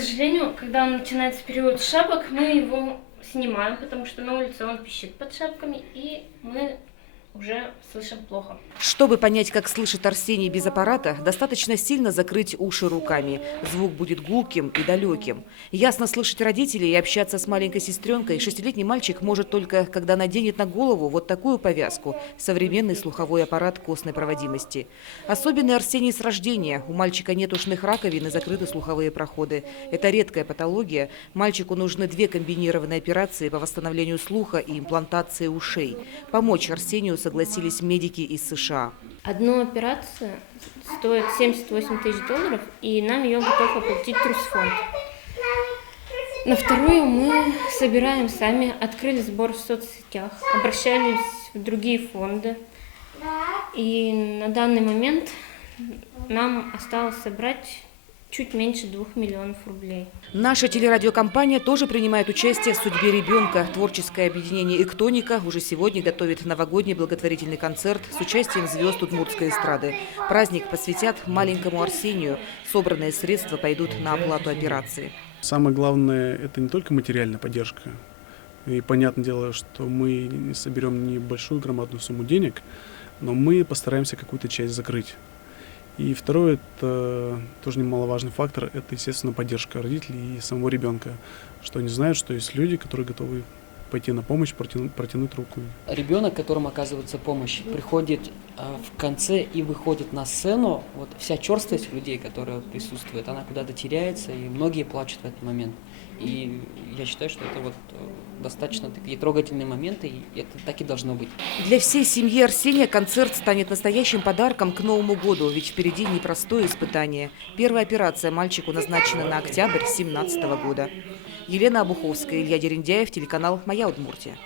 сожалению, когда начинается период шапок, мы его снимаем, потому что на улице он пищит под шапками, и мы уже слышим плохо. Чтобы понять, как слышит Арсений без аппарата, достаточно сильно закрыть уши руками. Звук будет гулким и далеким. Ясно слышать родителей и общаться с маленькой сестренкой 6-летний мальчик может только, когда наденет на голову вот такую повязку – современный слуховой аппарат костной проводимости. Особенный Арсений с рождения. У мальчика нет ушных раковин и закрыты слуховые проходы. Это редкая патология. Мальчику нужны 2 комбинированные операции по восстановлению слуха и имплантации ушей. Помочь Арсению согласились медики из США. Одна операция стоит $78 тысяч, и нам ее готов оплатить Трусфонд. На вторую мы собираем сами, открыли сбор в соцсетях, обращались в другие фонды. И на данный момент нам осталось собрать чуть меньше 2 миллионов рублей. Наша телерадиокомпания тоже принимает участие в судьбе ребенка. Творческое объединение «Эктоника» уже сегодня готовит новогодний благотворительный концерт с участием звезд удмуртской эстрады. Праздник посвятят маленькому Арсению. Собранные средства пойдут на оплату операции. Самое главное – это не только материальная поддержка. И понятное дело, что мы не соберем небольшую громадную сумму денег, но мы постараемся какую-то часть закрыть. И второе, это тоже немаловажный фактор, это, естественно, поддержка родителей и самого ребенка, что они знают, что есть люди, которые готовы пойти на помощь, протянуть руку. Ребенок, которому оказывается помощь, приходит в конце и выходит на сцену. Вот вся черствость людей, которая присутствует, она куда-то теряется, и многие плачут в этот момент. И я считаю, что это вот достаточно такие трогательные моменты, и это так и должно быть. Для всей семьи Арсения концерт станет настоящим подарком к Новому году, ведь впереди непростое испытание. Первая операция мальчику назначена на октябрь 2017 года. Елена Обуховская, Илья Дерендяев, телеканал «Моя Удмуртия».